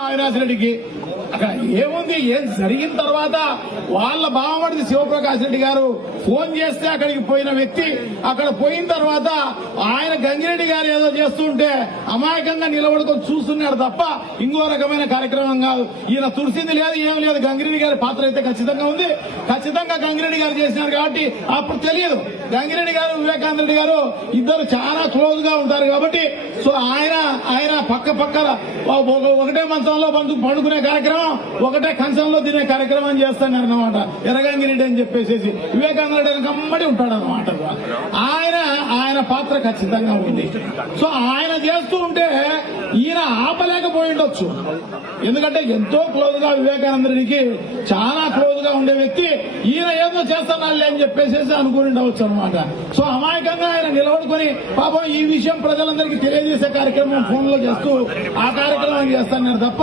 అవినాష్ రెడ్డికి అక్కడ ఏముంది, ఏం జరిగిన తర్వాత వాళ్ళ బావమడిది శివప్రకాష్ రెడ్డి గారు ఫోన్ చేస్తే అక్కడికి పోయిన వ్యక్తి అక్కడ పోయిన తర్వాత ఆయన గంగిరెడ్డి గారు ఏదో చేస్తుంటే అమాయకంగా నిలబడుకొని చూస్తున్నాడు తప్ప ఇంకో రకమైన కార్యక్రమం కాదు. ఈయన తుడిసింది లేదు, ఏం లేదు. గంగిరెడ్డి గారి పాత్ర అయితే ఖచ్చితంగా ఉంది. ఖచ్చితంగా గంగిరెడ్డి గారు చేసినారు కాబట్టి అప్పుడు తెలియదు. గంగిరెడ్డి గారు వివేకానంద రెడ్డి గారు ఇద్దరు చాలా క్లోజ్ గా ఉంటారు కాబట్టి సో ఆయన పక్క ఒకటే మంచంలో పండుకునే కార్యక్రమం, ఒకటే కంచంలో తినే కార్యక్రమం చేస్తున్నారు అనమాట. ఎర్రగంగిరెడ్డి అని చెప్పేసి వివేకానంద రెడ్డి కమ్మడి ఉంటాడు అనమాట. ఆయన పాత్ర ఖచ్చితంగా ఉంది. సో ఆయన చేస్తూ ఉంటే ఈయన ఆపలేకపోయి ఉండొచ్చు. ఎందుకంటే ఎంతో క్లోజ్ గా వివేకానంద రెడ్డికి చాలా క్లోజ్ గా ఉండే వ్యక్తి ఈయన ఏదో చేస్తున్నాళ్ళే అని చెప్పేసి అనుకుని ఉండవచ్చు అనమాట. సో అమాయకంగా ఆయన నిలబడుకొని పాపం ఈ విషయం ప్రజలందరికీ తెలియజేసే కార్యక్రమం ఫోన్ లో చేస్తూ ఆ కార్యక్రమం చేస్తున్నారు తప్ప